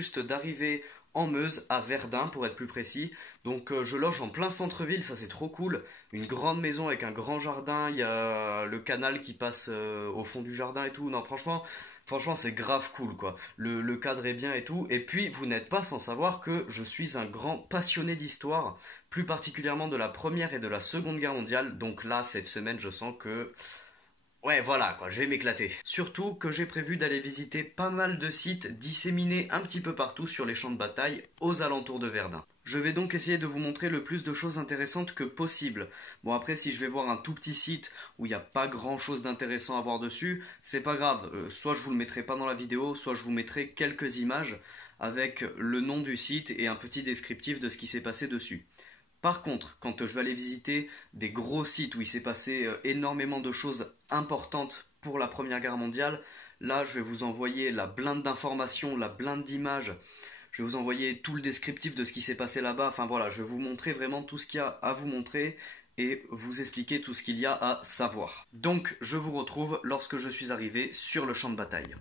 juste d'arriver en Meuse, à Verdun pour être plus précis. Donc je loge en plein centre-ville, ça c'est trop cool. Une grande maison avec un grand jardin, il y a le canal qui passe au fond du jardin et tout. Non, franchement c'est grave cool quoi. Le cadre est bien et tout. Et puis vous n'êtes pas sans savoir que je suis un grand passionné d'histoire, plus particulièrement de la Première et de la Seconde Guerre mondiale. Donc là, cette semaine, je sens que ouais, voilà quoi, je vais m'éclater. Surtout que j'ai prévu d'aller visiter pas mal de sites disséminés un petit peu partout sur les champs de bataille aux alentours de Verdun. Je vais donc essayer de vous montrer le plus de choses intéressantes que possible. Bon, après, si je vais voir un tout petit site où il n'y a pas grand chose d'intéressant à voir dessus, c'est pas grave. Soit je vous le mettrai pas dans la vidéo, soit je vous mettrai quelques images avec le nom du site et un petit descriptif de ce qui s'est passé dessus. Par contre, quand je vais aller visiter des gros sites où il s'est passé énormément de choses importantes pour la Première Guerre mondiale, là je vais vous envoyer la blinde d'informations, la blinde d'images, je vais vous envoyer tout le descriptif de ce qui s'est passé là-bas, enfin voilà, je vais vous montrer vraiment tout ce qu'il y a à vous montrer et vous expliquer tout ce qu'il y a à savoir. Donc je vous retrouve lorsque je suis arrivé sur le champ de bataille.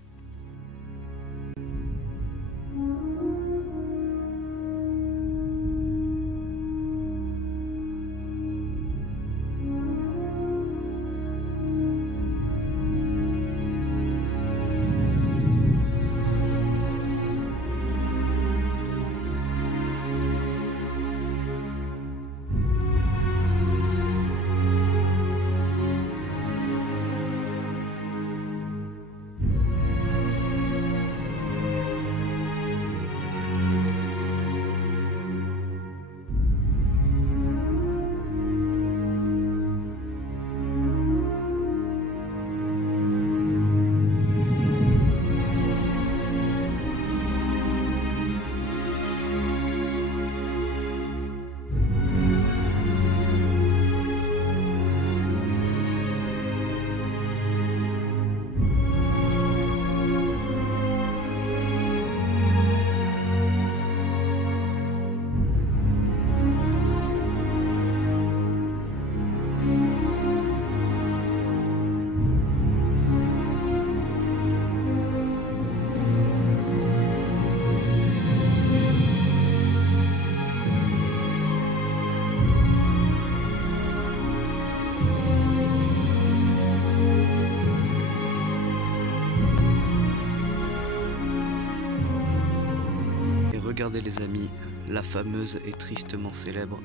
Regardez les amis, la fameuse et tristement célèbre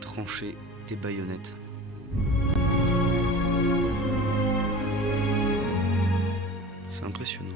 tranchée des baïonnettes. C'est impressionnant.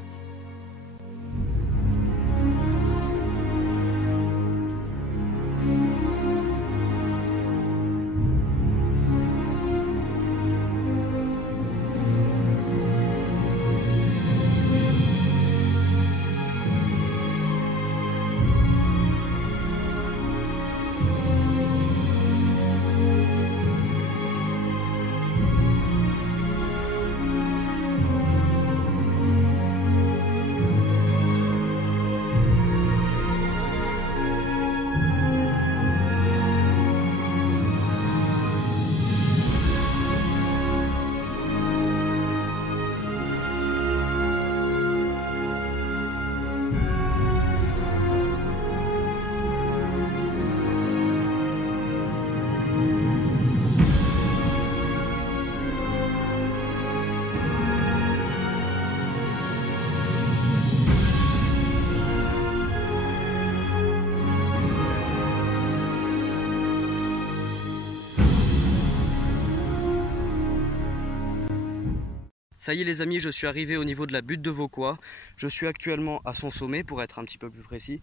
Ça y est les amis, je suis arrivé au niveau de la butte de Vauquois. Je suis actuellement à son sommet pour être un petit peu plus précis.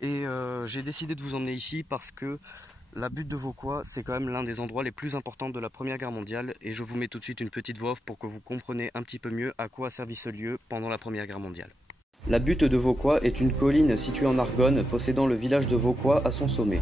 Et j'ai décidé de vous emmener ici parce que la butte de Vauquois, c'est quand même l'un des endroits les plus importants de la Première Guerre mondiale. Et je vous mets tout de suite une petite voix off pour que vous compreniez un petit peu mieux à quoi a servi ce lieu pendant la Première Guerre mondiale. La butte de Vauquois est une colline située en Argonne possédant le village de Vauquois à son sommet.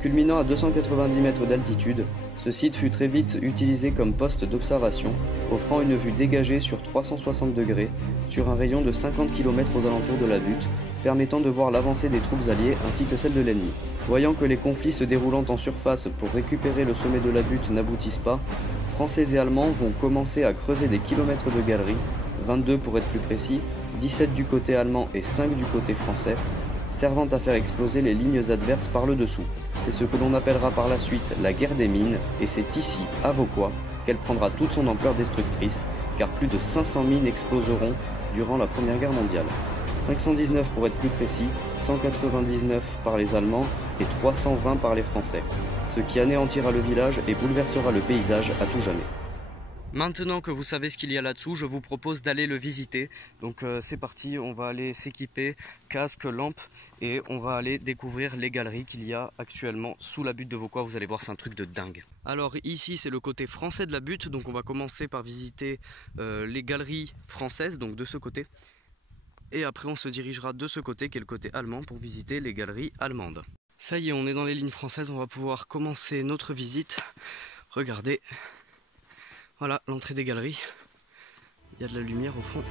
Culminant à 290 mètres d'altitude, ce site fut très vite utilisé comme poste d'observation, offrant une vue dégagée sur 360 degrés sur un rayon de 50 km aux alentours de la butte, permettant de voir l'avancée des troupes alliées ainsi que celle de l'ennemi. Voyant que les conflits se déroulant en surface pour récupérer le sommet de la butte n'aboutissent pas, Français et Allemands vont commencer à creuser des kilomètres de galeries, 22 pour être plus précis, 17 du côté allemand et 5 du côté français, servant à faire exploser les lignes adverses par le dessous. C'est ce que l'on appellera par la suite la guerre des mines, et c'est ici, à Vauquois, qu'elle prendra toute son ampleur destructrice, car plus de 500 mines exploseront durant la Première Guerre mondiale. 519 pour être plus précis, 199 par les Allemands et 320 par les Français, ce qui anéantira le village et bouleversera le paysage à tout jamais. Maintenant que vous savez ce qu'il y a là-dessous, je vous propose d'aller le visiter. Donc c'est parti, on va aller s'équiper, casque, lampe, et on va aller découvrir les galeries qu'il y a actuellement sous la butte de Vauquois. Vous allez voir, c'est un truc de dingue. Alors ici c'est le côté français de la butte, donc on va commencer par visiter les galeries françaises, donc de ce côté. Et après on se dirigera de ce côté, qui est le côté allemand, pour visiter les galeries allemandes. Ça y est, on est dans les lignes françaises, on va pouvoir commencer notre visite. Regardez. Voilà l'entrée des galeries, il y a de la lumière au fond.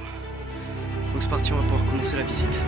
Donc c'est parti, on va pouvoir commencer la visite.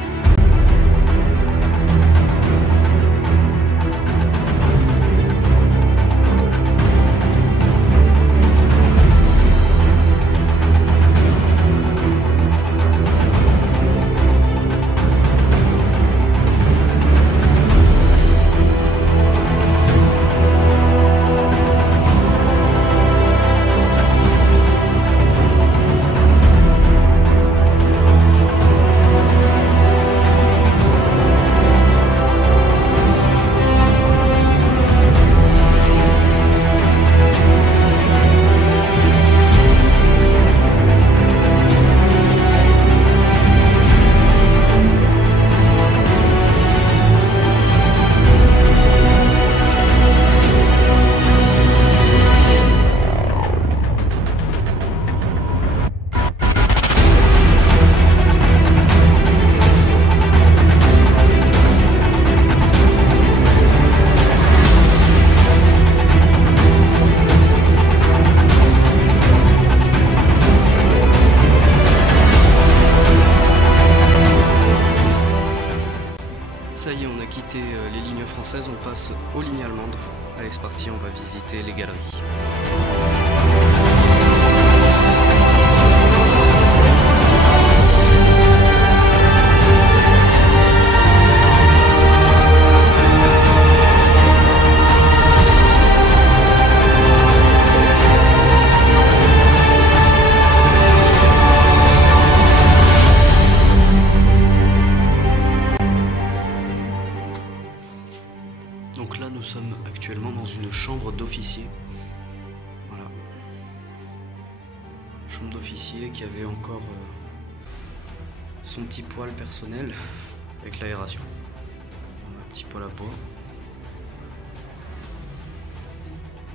Ça y est, on a quitté les lignes françaises, on passe aux lignes allemandes. Allez, c'est parti, on va visiter les galeries. Donc là nous sommes actuellement dans une chambre d'officier. Voilà. Chambre d'officier qui avait encore son petit poêle personnel avec l'aération. Un petit poêle à bois.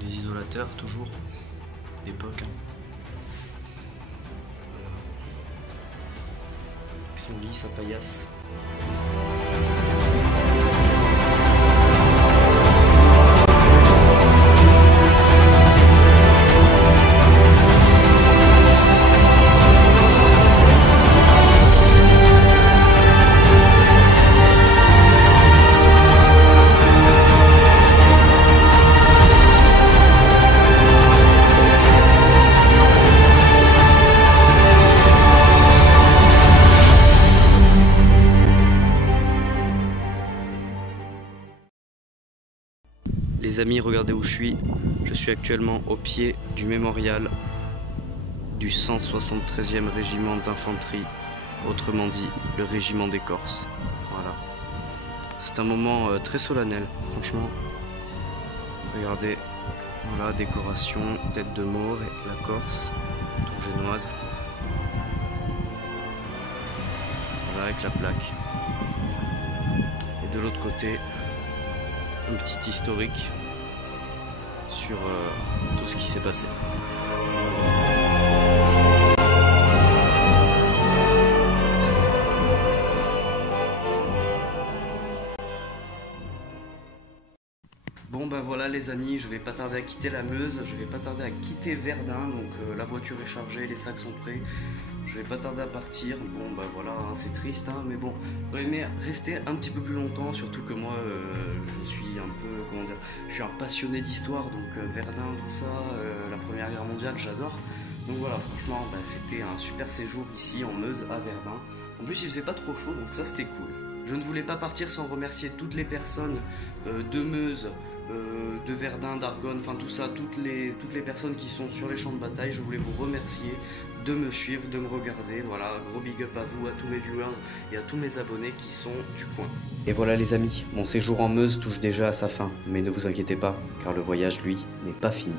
Les isolateurs toujours d'époque. Voilà. Avec son lit, sa paillasse. Les amis, regardez où je suis. Je suis actuellement au pied du mémorial du 173e régiment d'infanterie, autrement dit le régiment des Corses. Voilà. C'est un moment très solennel, franchement. Regardez, voilà, décoration, tête de Maure, la Corse, tour génoise. Voilà, avec la plaque. Et de l'autre côté, un petit historique sur tout ce qui s'est passé. Bon ben voilà les amis, je vais pas tarder à quitter la Meuse, je vais pas tarder à quitter Verdun, donc la voiture est chargée, les sacs sont prêts. Je vais pas tarder à partir. Bon bah voilà, hein, c'est triste, hein, mais bon, j'aurais aimé rester un petit peu plus longtemps, surtout que moi je suis un peu, comment dire, je suis un passionné d'histoire, donc Verdun, tout ça, la Première Guerre mondiale, j'adore. Donc voilà, franchement, bah, c'était un super séjour ici en Meuse à Verdun. En plus il faisait pas trop chaud, donc ça c'était cool. Je ne voulais pas partir sans remercier toutes les personnes de Meuse, de Verdun, d'Argonne, enfin tout ça, toutes les personnes qui sont sur les champs de bataille. Je voulais vous remercier de me suivre, de me regarder. Voilà, gros big up à vous, à tous mes viewers et à tous mes abonnés qui sont du coin. Et voilà les amis, mon séjour en Meuse touche déjà à sa fin, mais ne vous inquiétez pas, car le voyage lui n'est pas fini.